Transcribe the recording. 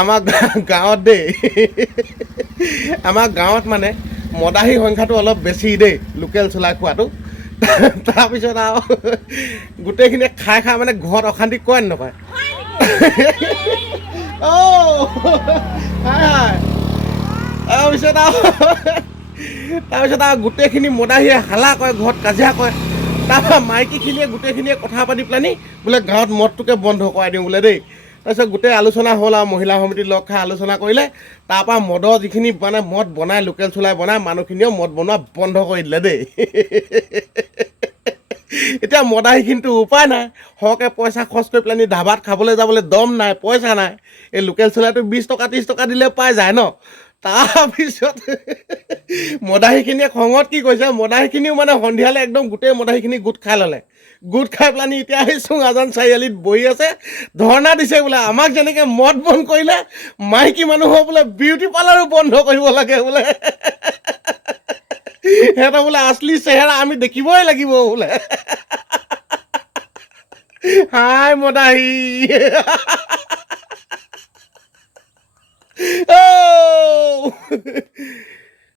আমাৰ গাঁৱত দেই, আমাৰ গাঁৱত মানে মদাহী সংখ্যাটো অলপ বেছি দেই, লোকেল চলাই খোৱাটো। তাৰপিছত আৰু গোটেইখিনিয়ে খাই খাই মানে ঘৰত অশান্তি কৰে নকয়? তাৰপিছত আৰু গোটেইখিনি মদাহীয়ে হালা কৰে, ঘৰত কাজিয়া কৰে। তাৰপৰা মাইকীখিনিয়ে গোটেইখিনিয়ে কথা পাতি পেলানি বোলে গাঁৱত মদটোকে বন্ধ কৰাই দিওঁ বোলে দেই। তাৰপিছত গোটেই আলোচনা হ'ল আৰু মহিলা সমিতিৰ লগ খাই আলোচনা কৰিলে। তাৰপৰা মদৰ যিখিনি মানে মদ বনাই, লোকেল চুলাই বনাই, মানুহখিনিয়েও মদ বনোৱা বন্ধ কৰি দিলে দেই। এতিয়া মদাহীখিনিতো উপায় নাই, সৰহকৈ পইচা খৰচ কৰি পেলানি ধাবাত খাবলৈ যাবলৈ দম নাই, পইচা নাই। এই লোকেল চুলাইটো 20 টকা 30 টকা দিলে পাই যায় ন। তাৰপিছত মদাহীখিনিয়ে খঙত কি কৈছে, মদাহীখিনিও মানে সন্ধিয়ালৈ একদম গোটেই মদাহীখিনি গোট খাই ল'লে। গোট খাই পেলানি এতিয়া সেই চুঙাজান চাৰিআলিত বহি আছে, ধৰ্ণা দিছে বোলে আমাক যেনেকৈ মদ বন্ধ কৰিলে, মাইকী মানুহৰ বোলে বিউটি পাৰ্লাৰো বন্ধ কৰিব লাগে বোলে। সিহঁতৰ বোলে আচলি চেহেৰা আমি দেখিবই লাগিব বোলে। হাই মদাহী।